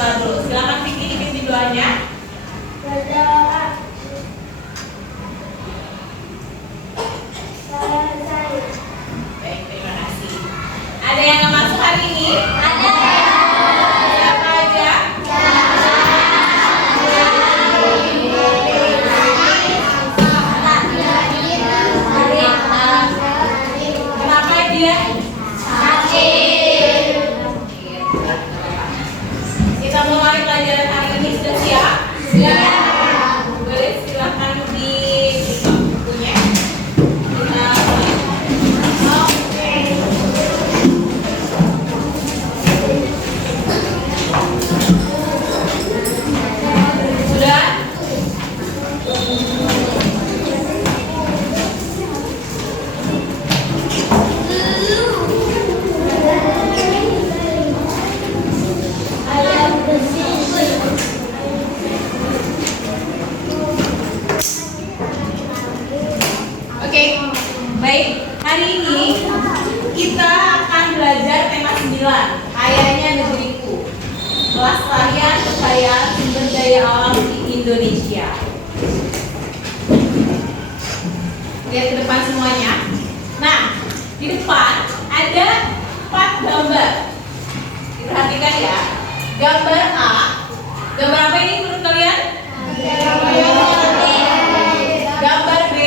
berdoa dulu. Silakan Vicky dipimpin doanya. Berdoa. Baik, terima kasih. Ada yang nggak masuk hari ini? Ada. Siapa aja? Kenapa dia? Kita mulai pelajaran hari ini, sudah siap? Siap. Boleh silakan dibuka bukunya. Kita mulai. Oke. Sudah? Oke, baik. Hari ini kita akan belajar tema 9, Kayanya Negeriku. Pelestarian kekayaan sumber daya alam di Indonesia. Lihat ke depan semuanya. Nah, di depan ada 4 gambar. Diperhatikan ya. Gambar A. Gambar apa ini menurut kalian? Gambar B.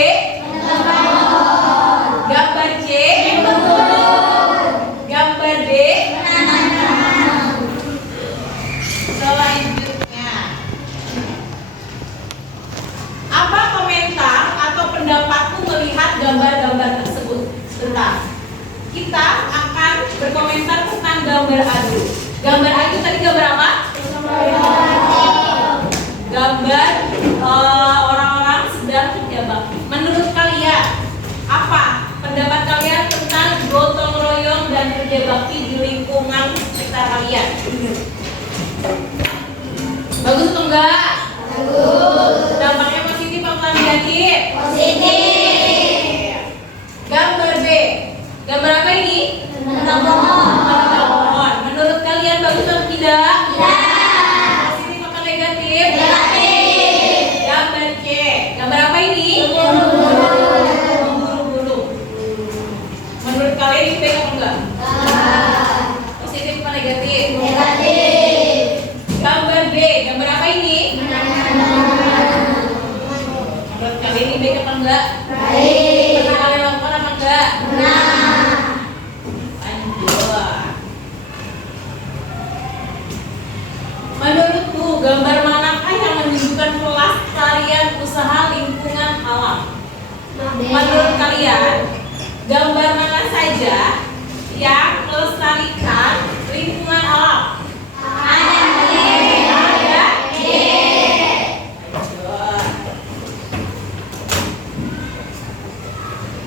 Gambar C. Gambar D. Selanjutnya, apa komentar atau pendapatku melihat gambar-gambar tersebut? Sebentar, kita akan berkomentar tentang gambar A dulu. Gambar A itu tadi gambar apa? Gambar orang-orang sedang kerja bakti. Menurut kalian, apa pendapat kalian tentang gotong royong dan kerja bakti di lingkungan sekitar kalian? Bagus atau enggak? Bagus. Dampaknya positif atau negatif? Positif. Gambar B. Gambar apa ini? Menanam pohon. Menurut kalian bagus atau tidak? Tidak. Positif atau negatif? Negatif. Gambar C. Gambar apa ini? Memburu-buru. Menurut kalian ini baik atau enggak? Positif atau negatif? Negatif. Gambar B. Gambar apa ini? Menurut kalian ini baik atau enggak? Baik. Pernah kalian lakukan apa enggak? Pernah. Lanjut. Menurutku, gambar manakah yang menunjukkan pelestarian usaha lingkungan alam? Menurut kalian, gambar mana saja yang melestarikan lingkungan alam? Ada.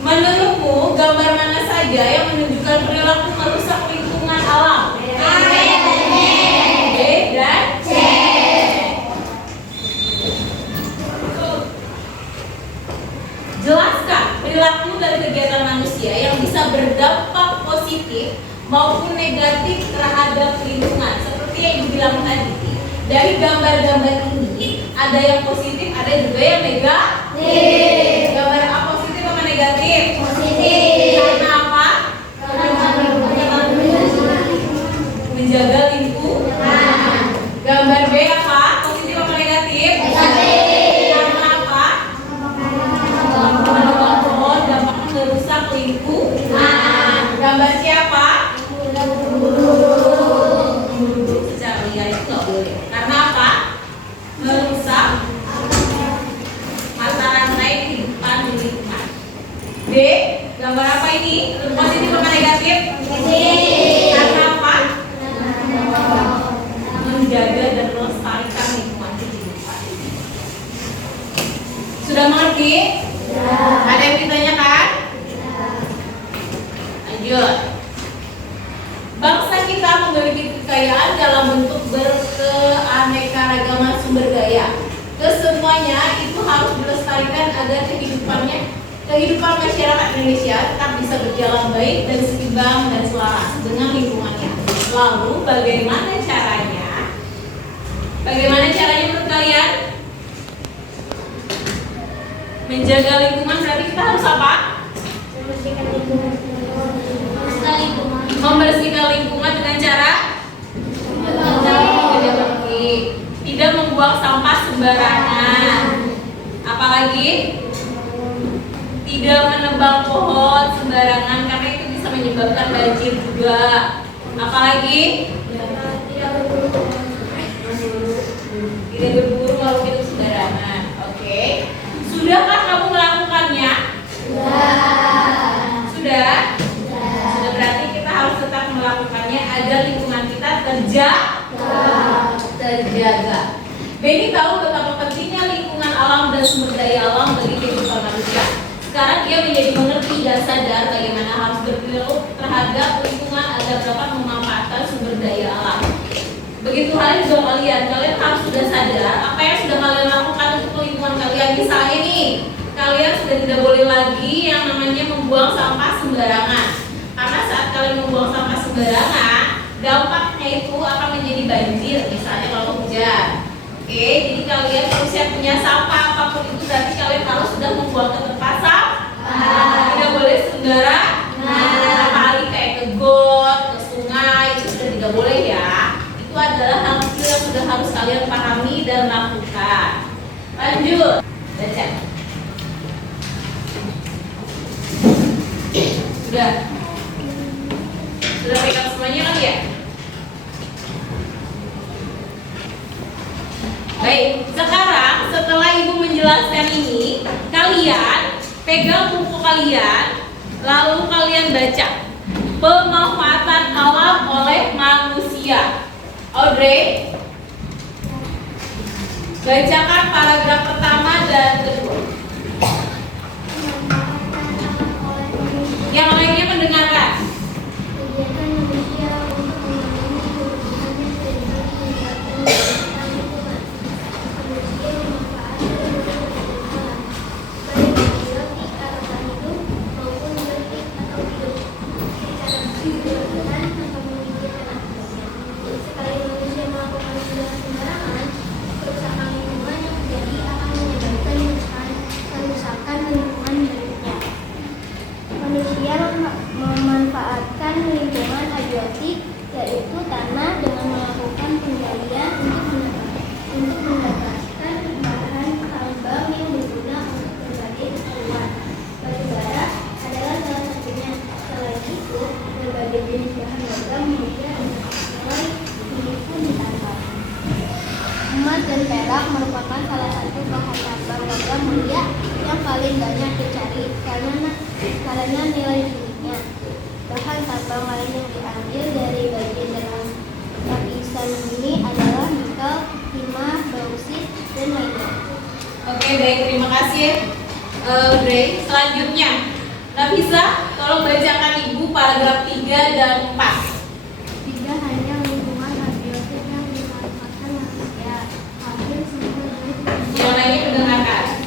Menurutmu, gambar mana saja yang menunjukkan perilaku merusak lingkungan alam? B dan C. Jelaskan perilaku dari kegiatan manusia yang bisa berdampak positif maupun negatif terhadap lingkungan. Seperti yang dibilang tadi, dari gambar-gambar ini ada yang positif, ada juga yang negatif. Gambar A positif apa negatif? Positif. Karena apa? Menjaga lingkungan. Gambar B apa? Positif apa negatif? Negatif. Karena apa? Menebang pohon dapat merusak lingkungan. Gambar C apa? Secara liar itu nggak boleh. Karena apa? Merusak mata rantai kehidupan di lingkungan. D. Gambar apa ini? Positif apa negatif? Positif. Karena apa? Menjaga dan melestarikan lingkungan kehidupan. Sudah mengerti? Ada yang ditanyakan? Lanjut. Bangsa kita memiliki kekayaan dalam bentuk berkeanekaragaman sumber daya. Kesemuanya itu harus dilestarikan agar kehidupan masyarakat Indonesia tetap bisa berjalan baik dan seimbang dan selaras dengan lingkungannya. Lalu bagaimana caranya? Bagaimana caranya menurut kalian? Menjaga lingkungan berarti kita harus apa? Membersihkan lingkungan. Membersihkan lingkungan dengan cara tidak membuang sampah sembarangan. Apalagi tidak menebang pohon sembarangan karena itu bisa menyebabkan banjir juga. Apalagi tidak berburu makhluk hidup sembarangan. Oke. Sudahkah kamu melakukannya? Sudah? Sudah berarti kita harus tetap melakukannya agar lingkungan kita terjaga. Benny tahu betapa pentingnya lingkungan alam dan sumber daya alam bagi kehidupan manusia. Sekarang dia menjadi mengerti dan sadar bagaimana harus berperilaku terhadap lingkungan agar dapat memanfaatkan sumber daya alam. Begitu halnya juga kalian harus sudah sadar apa yang sudah kalian lakukan untuk lingkungan kalian. Misalnya nih, kalian sudah tidak boleh lagi yang namanya membuang sampah sembarangan. Karena saat kalian membuang sampah sembarangan, dampaknya itu akan menjadi banjir, misalnya kalau hujan. Oke, jadi kalian harus yang punya sampah apapun itu berarti kalian harus sudah membuang ke tempat sampah. Tidak boleh sembarangan. Apalagi kayak ke got, ke sungai itu sudah tidak boleh ya. Itu adalah hal kecil yang sudah harus kalian pahami dan lakukan. Lanjut, baca. Sudah pegang semuanya kan ya? Baik, sekarang setelah ibu menjelaskan ini, kalian pegang buku kalian, lalu kalian baca pemanfaatan alam oleh manusia. Audrey, bacakan paragraf pertama dan kedua. Yang lainnya mendengarkan. Kegiatan manusia untuk mengurangi kerusakan terjadi meningkatkan kesehatan lingkungan. Manusia memanfaatkan sumber alam, baik biotik atau hidup maupun biotik atau hidup, secara berlebihan atau memikirkan akhirnya. Sekali manusia melakukan segala sembarangan, kerusakan lingkungan yang terjadi akan menyebabkan kerusakan lingkungan berikutnya. Manusia memanfaatkan lingkungan abiotik, yaitu tanah, dengan melakukan penggalian untuk mendapatkan bahan tambang yang berguna untuk berbagai keperluan. Batu bara adalah salah satunya. Selain itu, berbagai jenis bahan logam mulia mulai pun ditambang. Emas dan perak merupakan salah satu bahan tambang logam mulia yang paling banyak dicari karena nilai uniknya. Bahan tambang lain yang diambil dari bagian dalam lapisan bumi adalah nikel, timah, bauksit, dan lainnya. Oke, baik, terima kasih Audrey. Selanjutnya, Nafisa, tolong bacakan ibu paragraf 3 dan 4. Tidak hanya lingkungan abiotik yang dimanfaatkan manusia, hampir semua jenis Yang lainnya mendengarkan.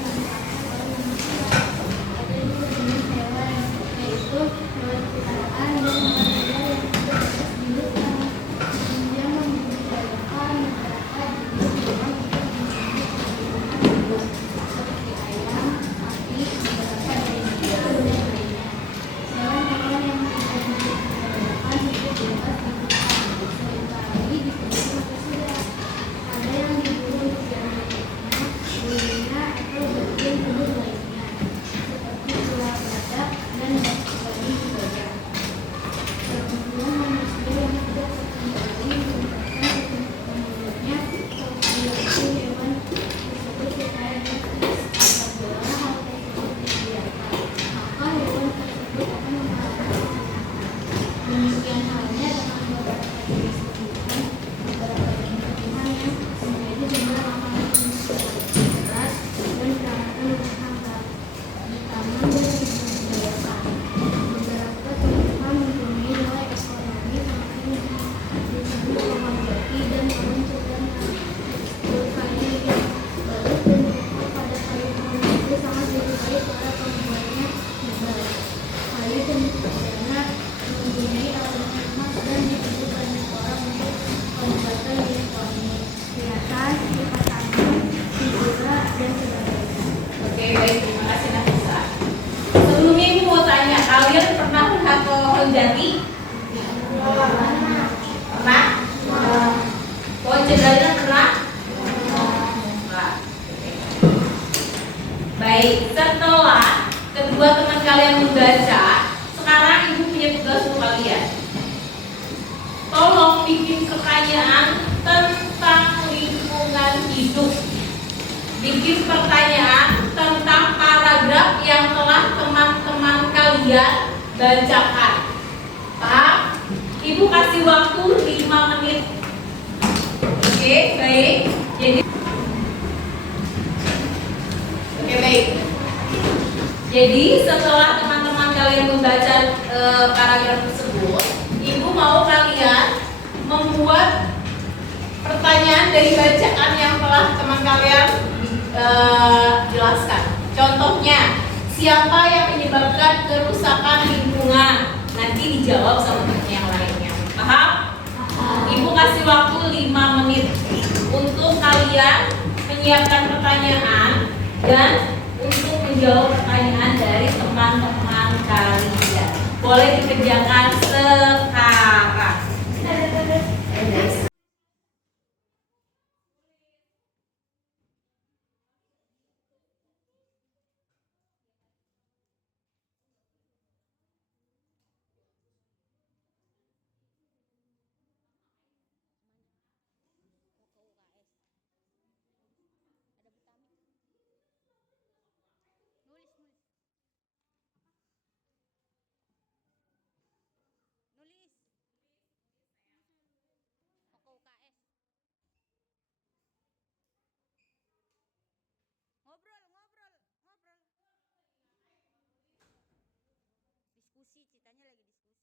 Cedralina pernah? Enggak. Baik, setelah kedua teman kalian membaca, sekarang ibu punya tugas untuk kalian. Tolong bikin pertanyaan tentang lingkungan hidup. Bikin pertanyaan tentang paragraf yang telah teman-teman kalian bacakan. Paham? Ibu kasih waktu 5 menit. Oke, baik. Baik. Jadi setelah teman-teman kalian membaca paragraf tersebut, ibu mau kalian membuat pertanyaan dari bacaan yang telah teman kalian jelaskan. Contohnya, siapa yang menyebabkan kerusakan lingkungan? Nanti dijawab sama teman yang lainnya. Paham? Ibu kasih waktu 5 menit untuk kalian menyiapkan pertanyaan dan untuk menjawab pertanyaan dari teman-teman kalian. Boleh dikerjakan sekarang. Diskusi, ceritanya lagi diskusi.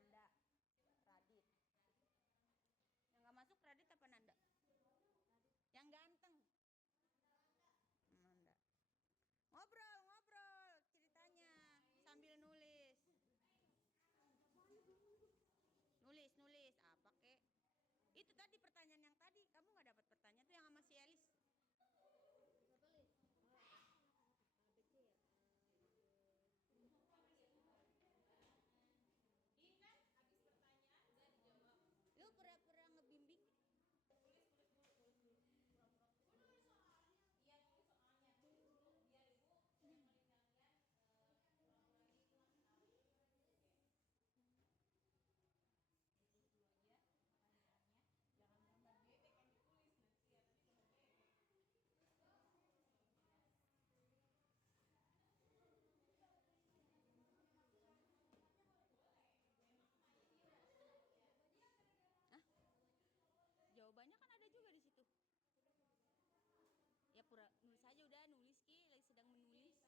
Apa Nanda? Radit. Yang gak masuk Radit apa Nanda? Yang ganteng. Nanda. Ngobrol ceritanya sambil nulis. Nulis apa kek? Itu tadi pertanyaan yang tadi kamu nggak dapat pertanyaan tuh yang sama si Elis. Lu pura-pura ngebimbing. Jawabannya kan ada juga di situ. Ya pura nulis aja udah, nulis ki lagi sedang menulis.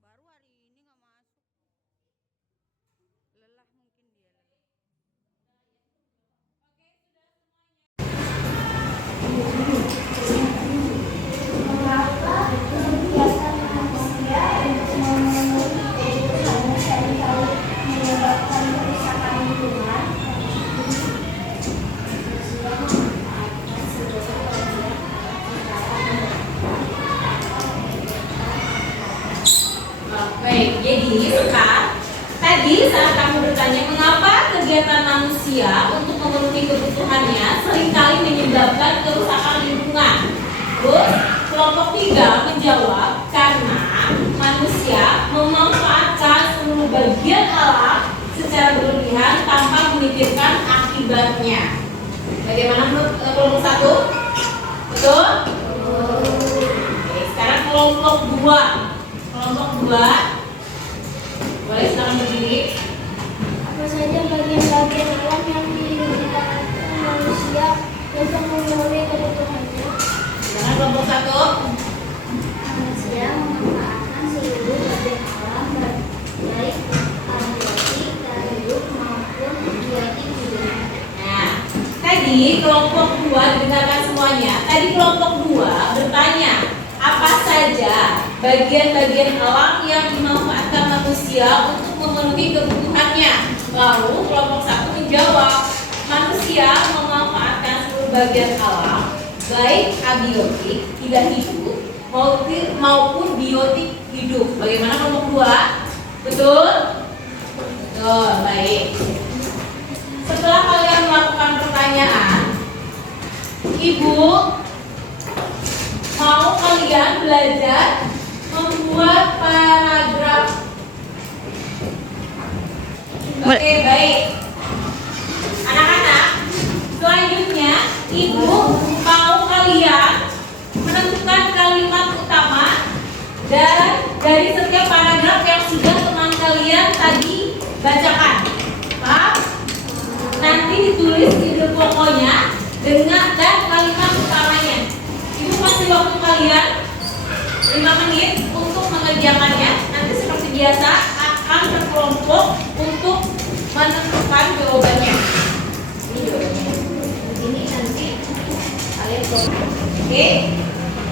Baru hari ini nggak masuk. Lelah mungkin dia lelah. Mengapa kegiatan manusia untuk memenuhi kehidupan sehari-hari menyebabkan kerusakan lingkungan? Baik, jadi sekarang tadi saat kamu bertanya mengapa kegiatan manusia untuk memenuhi kebutuhannya seringkali menyebabkan kerusakan lingkungan. Terus kelompok 3 menjawab karena manusia memanfaatkan seluruh bagian alam secara berlebihan tanpa memikirkan akibatnya. Bagaimana menurut kelompok 1? Betul? Oke, sekarang kelompok 2. Kelompok 2. Boleh silakan berdiri. Apa saja bagian-bagian alam yang diciptakan manusia untuk memenuhi kebutuhannya? Silakan kelompok 1. Manusia memanfaatkan seluruh bagian alam baik abiotik, hidup maupun biotik juga. Nah, tadi kelompok 2 dengarkan semuanya. Tadi kelompok 2 bertanya, apa saja bagian-bagian alam yang dimanfaatkan manusia untuk memenuhi kebutuhannya? Lalu kelompok 1 menjawab, manusia memanfaatkan seluruh bagian alam baik abiotik, tidak hidup, maupun biotik hidup. Bagaimana kelompok 2? Betul? Betul, baik. Setelah kalian melakukan pertanyaan, Ibu mau kalian belajar membuat paragraf. Oke, baik. Anak-anak, selanjutnya Ibu mau kalian menentukan kalimat utama dan dari setiap paragraf yang sudah teman kalian tadi bacakan. Paham? Nanti ditulis ide pokoknya dengan dan kalimat utamanya. Ibu kasih waktu kalian 5 menit untuk mengerjakannya. Nanti seperti biasa akan berkelompok untuk menentukan jawabannya. Ini jawabannya. Ini nanti kalian kelompok. Oke?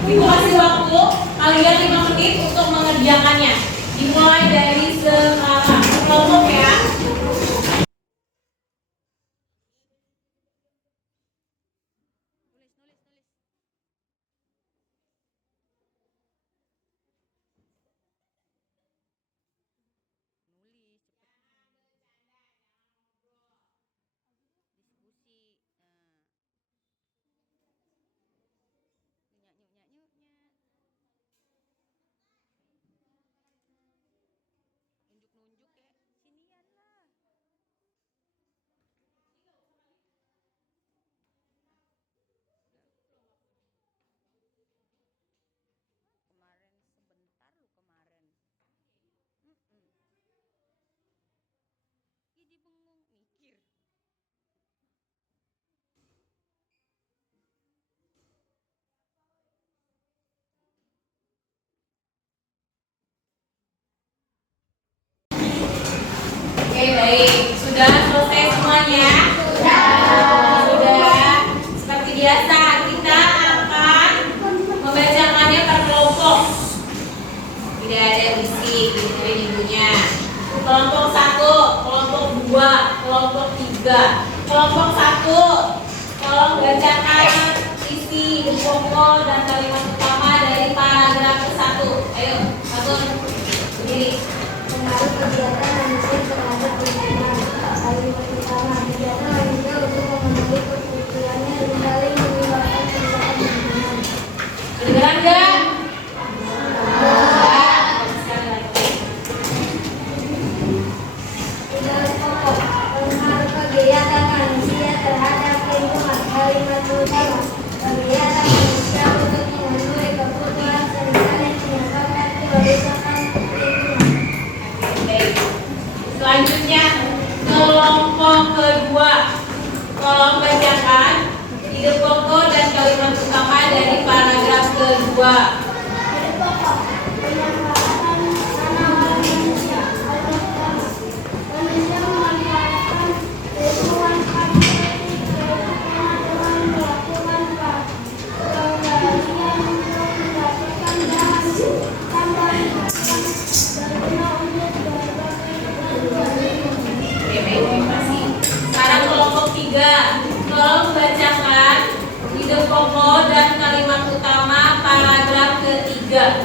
Ibu kasih waktu kalian 5 menit untuk mengerjakannya. Dimulai dari sekarang. Kelompok ya. Oke, baik. Sudah selesai semuanya? Sudah. Seperti biasa, kita akan membacakannya per kelompok. Tidak ada bisik, dengerin ibunya. Kelompok 1, kelompok 2, kelompok 3. Kelompok 1, tolong bacakan isi pokok dan kalimat utama dari paragraf ke-1. Ayo, satu, berdiri. Pengaruh kegiatan manusia terhadap lingkungan. Kalimat utama, kegiatan manusia untuk memenuhi kebutuhannya dan saling menyebabkan perubahan lingkungan. Kedengeran nggak? Tugas pokok, pengaruh kegiatan manusia terhadap lingkungan. Kalimat utama, kegiatan manusia untuk memenuhi kebutuhan sehingga menyebabkan kerusakan lingkungan. Baik. Selanjutnya kelompok kedua, tolong bacakan ide pokok dan kalimat utama dari paragraf kedua. Ide pokok, pemanfaatan tanah oleh manusia. Kalimat utama, manusia memanfaatkan lingkungan abiotik yaitu tanah dengan melakukan penggalian untuk mendapatkan bahan tambahan berguna untuk berbagai kebutuhan lingkungan. Oke, baik, terima kasih. Sekarang kelompok 3, tolong bacakan ide pokok dan kalimat utama paragraf ketiga.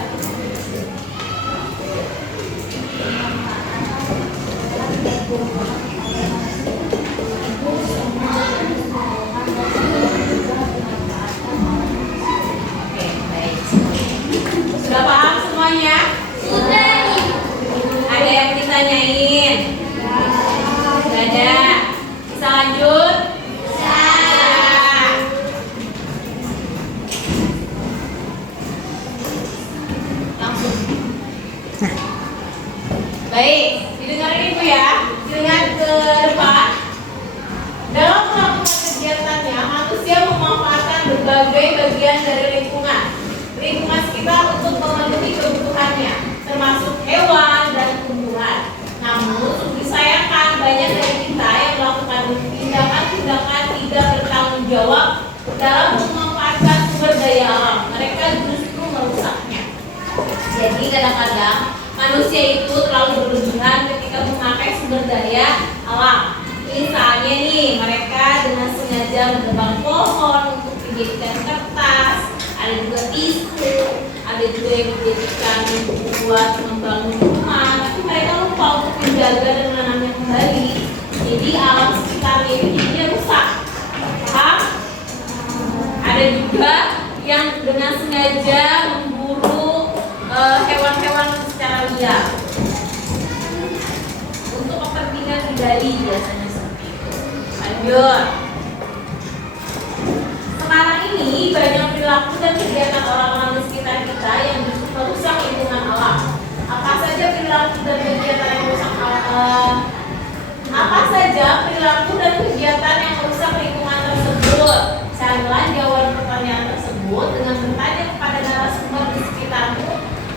Oke, baik. Sudah paham semuanya? Ada yang ditanyain? Gak ada. Bisa lanjut? Bisa. lingkungan sekitar untuk memenuhi kebutuhannya, termasuk hewan dan tumbuhan. Namun, disayangkan banyak dari kita yang melakukan tindakan-tindakan tidak bertanggung jawab dalam memanfaatkan sumber daya alam. Mereka justru merusaknya. Jadi kadang-kadang manusia itu terlalu berlebihan ketika memakai sumber daya alam. Misalnya nih, mereka dengan sengaja menebang pohon untuk dijadikan kertas, ada juga tisu, ada juga yang dijadikan buat membangun rumah, tapi mereka lupa untuk menjaga dan menanamnya kembali. Jadi alam sekitarnya ini jadinya rusak. Paham? Ada juga yang dengan sengaja memburu hewan-hewan secara liar untuk kepentingan pribadi biasanya. Lanjut. Sekarang ini banyak perilaku dan kegiatan orang-orang di sekitar kita yang justru merusak lingkungan alam. Apa saja perilaku dan kegiatan yang merusak alam? Apa saja perilaku dan kegiatan yang merusak lingkungan tersebut? Carilah jawaban pertanyaan tersebut dengan bertanya kepada narasumber di sekitarmu.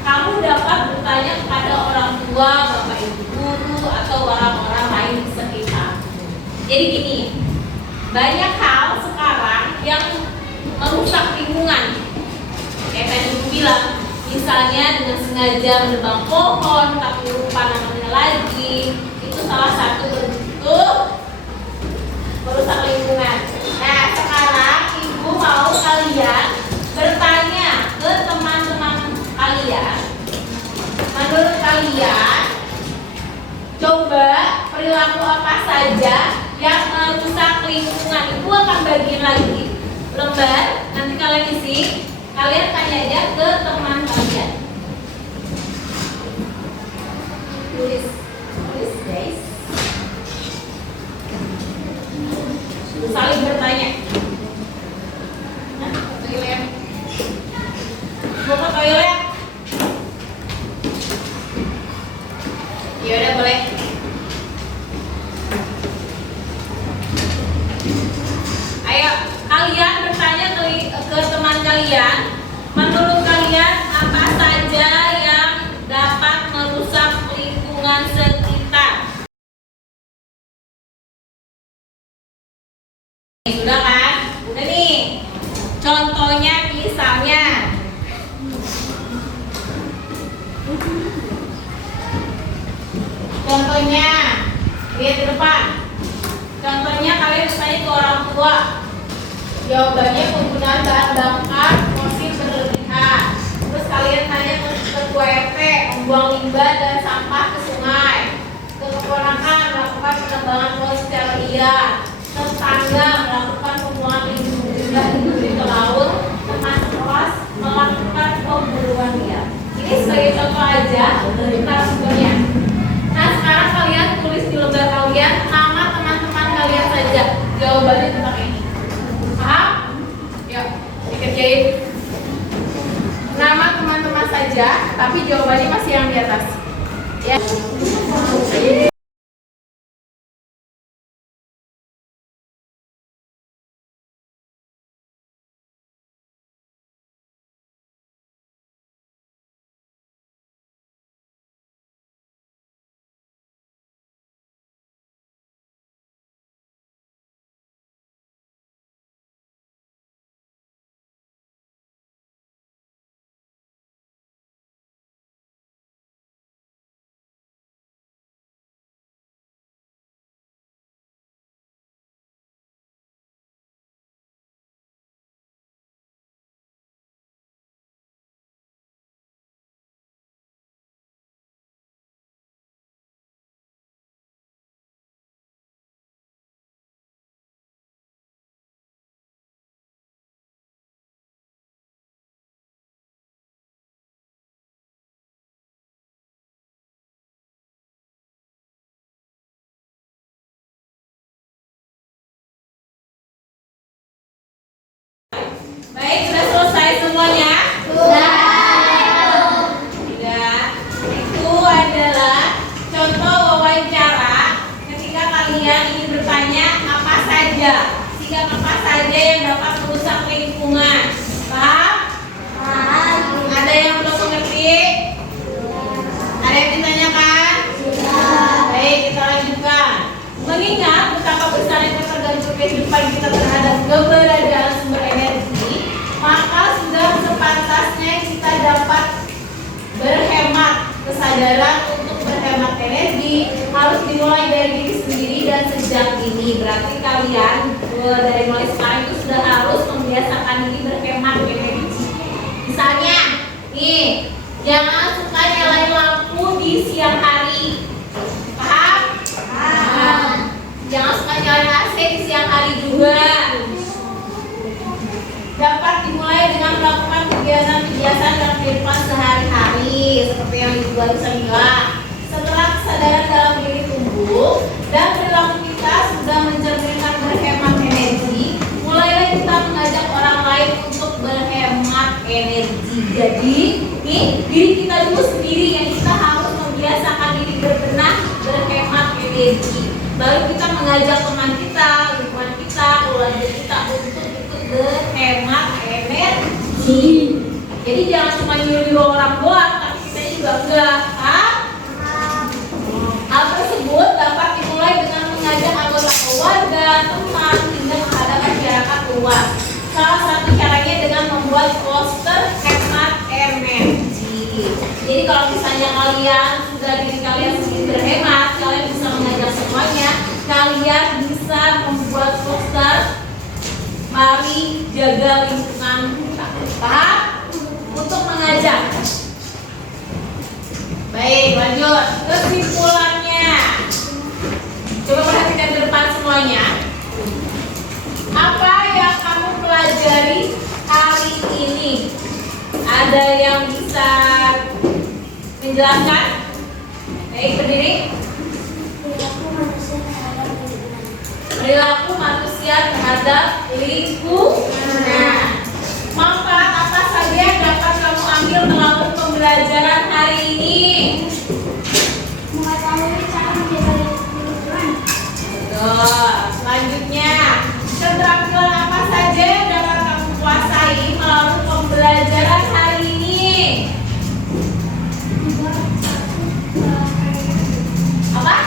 Kamu dapat bertanya kepada orang tua, bapak ibu guru, atau orang-orang lain di sekitar. Jadi gini, banyak hal sekarang yang merusak lingkungan. Kayak tadi aku bilang, misalnya dengan sengaja menebang pohon tapi lupa namanya lagi, itu salah satu bentuk merusak lingkungan. Nah, sekarang ibu mau kalian bertanya ke teman-teman kalian. Menurut kalian, coba perilaku apa saja yang merusak lingkungan? Ibu akan bagiin lagi lembar, nanti kalian isi, kalian tanya aja ke teman kalian. Tulis guys. Saling bertanya. Nah, toilet. Mau ke toilet? Ya udah boleh. Ayo, kalian bertanya ke teman kalian, menurut kalian apa saja yang dapat merusak lingkungan sekitar? Sudah kan? Udah nih. Contohnya misalnya lihat di depan. Contohnya kalian bertanya ke orang tua. Jawabannya penggunaan bahan bakar fosil berlebihan. Terus kalian tanya ke ketua RT, membuang limbah dan sampah ke sungai. Ke keponakan melakukan penebangan pohon secara liar. Tetangga melakukan pembuangan limbah industri ke laut. Teman kelas melakukan pemburuan liar. Ini sebagai contoh aja dari narasumbernya. Nah, sekarang kalian tulis di lembar kalian nama teman-teman kalian saja. Jawabannya tentang ini. Paham? Yuk, dikerjain. Nama teman-teman saja, tapi jawabannya masih yang di atas. Ya. Baik, sudah selesai semuanya? Sudah. Itu adalah contoh wawancara ketika kalian ingin bertanya apa saja, sikap apa saja yang dapat merusak lingkungan. Paham? Paham. yang belum mengerti? Ada yang ditanyakan? Baik, kita lanjutkan. Mengingat betapa besarnya ketergantungan kehidupan kita terhadap keberadaan sumber energi, maka sudah sepantasnya kita dapat berhemat. Kesadaran untuk berhemat energi harus dimulai dari diri sendiri dan sejak dini. Berarti kalian dari mulai sekarang itu sudah harus membiasakan diri berhemat energi. Misalnya, nih, jangan suka nyalain lampu di siang hari. Paham? Paham. Jangan suka nyalain AC di siang hari juga. Dapat dimulai dengan melakukan kegiatan-kegiatan dalam kehidupan sehari-hari seperti yang Ibu barusan bilang. Setelah kesadaran dalam diri tumbuh dan perilaku kita sudah mencerminkan berhemat energi, mulailah kita mengajak orang lain untuk berhemat energi. Jadi, nih diri kita dulu sendiri yang kita harus membiasakan diri berbenah berhemat energi. Baru kita mengajak teman kita, lingkungan kita, keluarga kita untuk ikut berhemat energi. Jadi jangan cuma nyuruh orang doang, tapi kita juga enggak. Hal tersebut dapat dimulai dengan mengajak anggota keluarga, teman, hingga menghadap masyarakat luas. Salah satu caranya dengan membuat poster hemat energi. Jadi kalau misalnya kalian sudah diri kalian sendiri berhemat, kalian bisa mengajak semuanya. Kalian bisa membuat poster mari jaga lingkungan kita. Paham? Untuk mengajak. Baik, lanjut. Kesimpulannya. Coba perhatikan ke depan semuanya. Apa yang kamu pelajari hari ini? Ada yang bisa menjelaskan? Baik, berdiri. Perilaku manusia terhadap lingkungan. Manfaat apa saja yang dapat kamu ambil melalui pembelajaran hari ini? Mengetahui cara menjaga lingkungan. Betul. Selanjutnya, keterampilan apa saja yang dapat kamu kuasai melalui pembelajaran hari ini? Apa?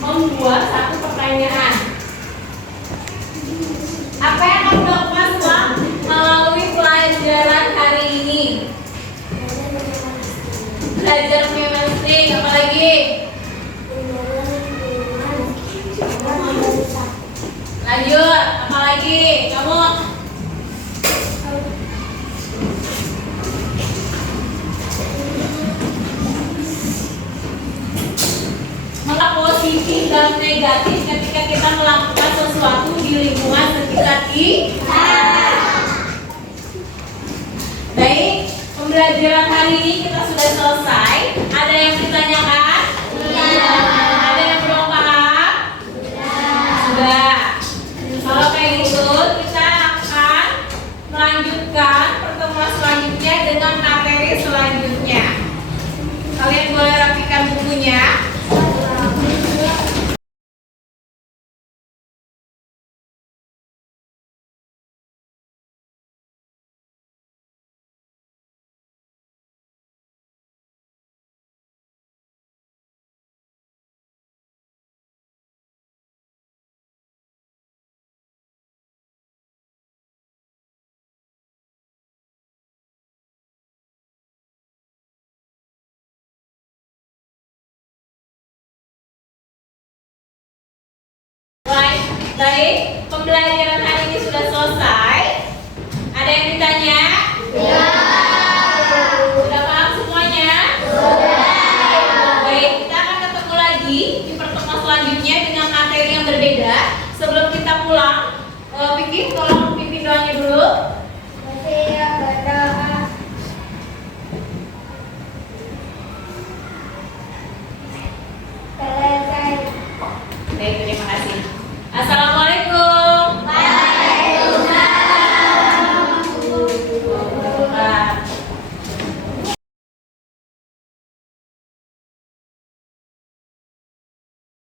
Membuat satu pertanyaan. Apa yang kamu lakukan semua melalui pelajaran hari ini? Belajar chemistry, apa lagi? Lanjut, apa lagi? Kamu? Positif dan negatif ketika kita melakukan sesuatu di lingkungan sekitar kita. Baik, pembelajaran hari ini kita sudah selesai. Ada yang ditanyakan? Iya. Ada yang belum paham? Sudah. Kalau kayak gitu, kita akan melanjutkan pertemuan selanjutnya dengan materi selanjutnya. Kalian boleh rapikan bukunya. Baik, pembelajaran hari ini sudah selesai. Ada yang ditanya?